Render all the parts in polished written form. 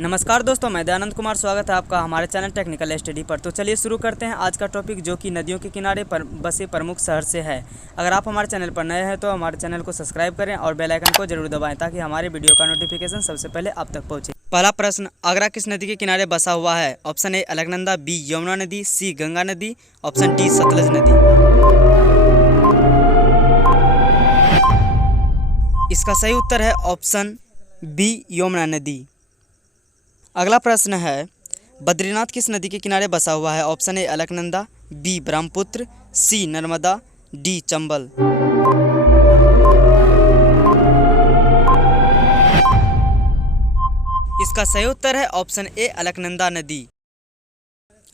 नमस्कार दोस्तों, मैं दयानंद कुमार। स्वागत है आपका हमारे चैनल टेक्निकल स्टडी पर। तो चलिए शुरू करते हैं आज का टॉपिक, जो कि नदियों के किनारे पर बसे प्रमुख शहर से है। अगर आप हमारे चैनल पर नए हैं तो हमारे चैनल को सब्सक्राइब करें और बेल आइकन को जरूर दबाएं, ताकि हमारे वीडियो का नोटिफिकेशन सबसे पहले आप तक पहुंचे। पहला प्रश्न, आगरा किस नदी के किनारे बसा हुआ है? Option A Alaknanda, B Yamuna नदी, सी गंगा नदी, ऑप्शन डी सतलज नदी। इसका सही उत्तर है ऑप्शन बी यमुना नदी। अगला प्रश्न है, बद्रीनाथ किस नदी के किनारे बसा हुआ है? Option A Alaknanda, B Brahmaputra, C Narmada, D Chambal. इसका सही उत्तर है ऑप्शन ए अलकनंदा नदी।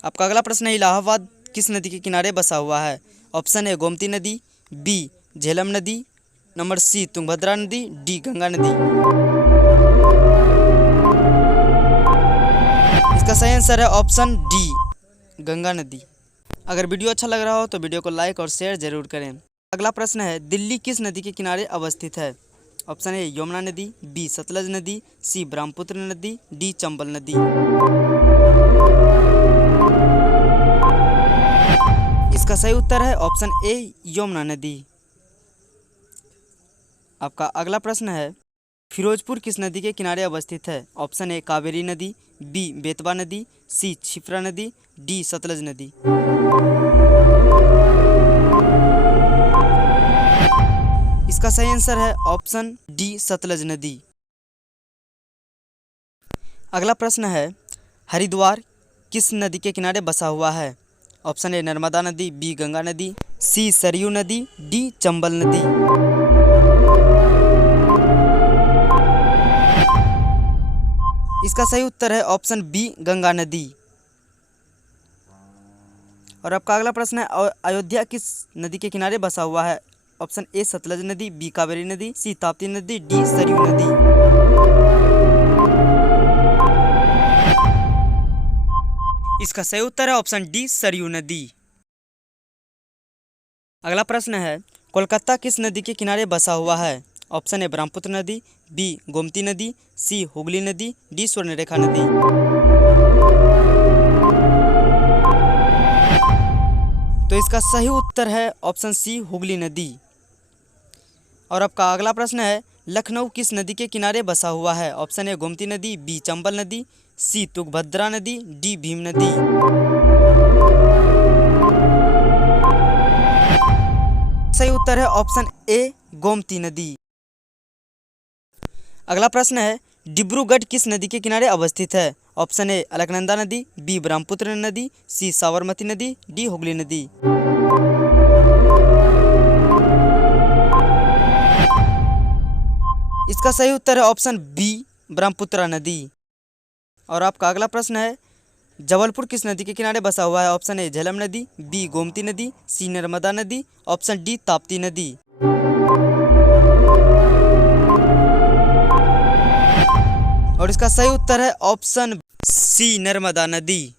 आपका अगला प्रश्न है, इलाहाबाद किस नदी के किनारे बसा हुआ है? ऑप्शन ए गोमती नदी, बी झेलम नदी, नंबर सी तुंगभद्रा नदी, डी गंगा नदी। इसका सही आंसर है ऑप्शन डी गंगा नदी। अगर वीडियो अच्छा लग रहा हो तो वीडियो को लाइक और शेयर जरूर करें। अगला प्रश्न है, दिल्ली किस नदी के किनारे अवस्थित है? ऑप्शन ए यमुना नदी, बी सतलज नदी, सी ब्रह्मपुत्र नदी, डी चंबल नदी। इसका सही उत्तर है ऑप्शन ए यमुना नदी। आपका अगला प्रश्न है, फिरोजपुर किस नदी के किनारे अवस्थित है? ऑप्शन ए कावेरी नदी, बी बेतवा नदी, सी क्षिप्रा नदी, डी सतलज नदी। इसका सही आंसर है ऑप्शन डी सतलज नदी। अगला प्रश्न है, हरिद्वार किस नदी के किनारे बसा हुआ है? ऑप्शन ए नर्मदा नदी, बी गंगा नदी, सी सरयू नदी, डी चंबल नदी। इसका सही उत्तर है ऑप्शन बी गंगा नदी। और आपका अगला प्रश्न है, अयोध्या किस नदी के किनारे बसा हुआ है? ऑप्शन ए सतलज नदी, बी कावेरी नदी, सी ताप्ती नदी, डी सरयू नदी। इसका सही उत्तर है ऑप्शन डी सरयू नदी। अगला प्रश्न है, कोलकाता किस नदी के किनारे बसा हुआ है? ऑप्शन ए ब्रह्मपुत्र नदी, बी गोमती नदी, सी हुगली नदी, डी स्वर्णरेखा नदी। तो इसका सही उत्तर है ऑप्शन सी हुगली नदी। और आपका अगला प्रश्न है, लखनऊ किस नदी के किनारे बसा हुआ है? ऑप्शन ए गोमती नदी, बी चंबल नदी, सी तुंगभद्रा नदी, डी भीम नदी। सही उत्तर है ऑप्शन ए गोमती नदी। अगला प्रश्न है, डिब्रूगढ़ किस नदी के किनारे अवस्थित है? ऑप्शन ए अलकनंदा नदी, बी ब्रह्मपुत्र नदी, सी साबरमती नदी, डी हुगली नदी। इसका सही उत्तर है ऑप्शन बी ब्रह्मपुत्र नदी। और आपका अगला प्रश्न है, जबलपुर किस नदी के किनारे बसा हुआ है? ऑप्शन ए झेलम नदी, बी गोमती नदी, सी नर्मदा नदी, ऑप्शन डी ताप्ती नदी। और इसका सही उत्तर है ऑप्शन सी नर्मदा नदी।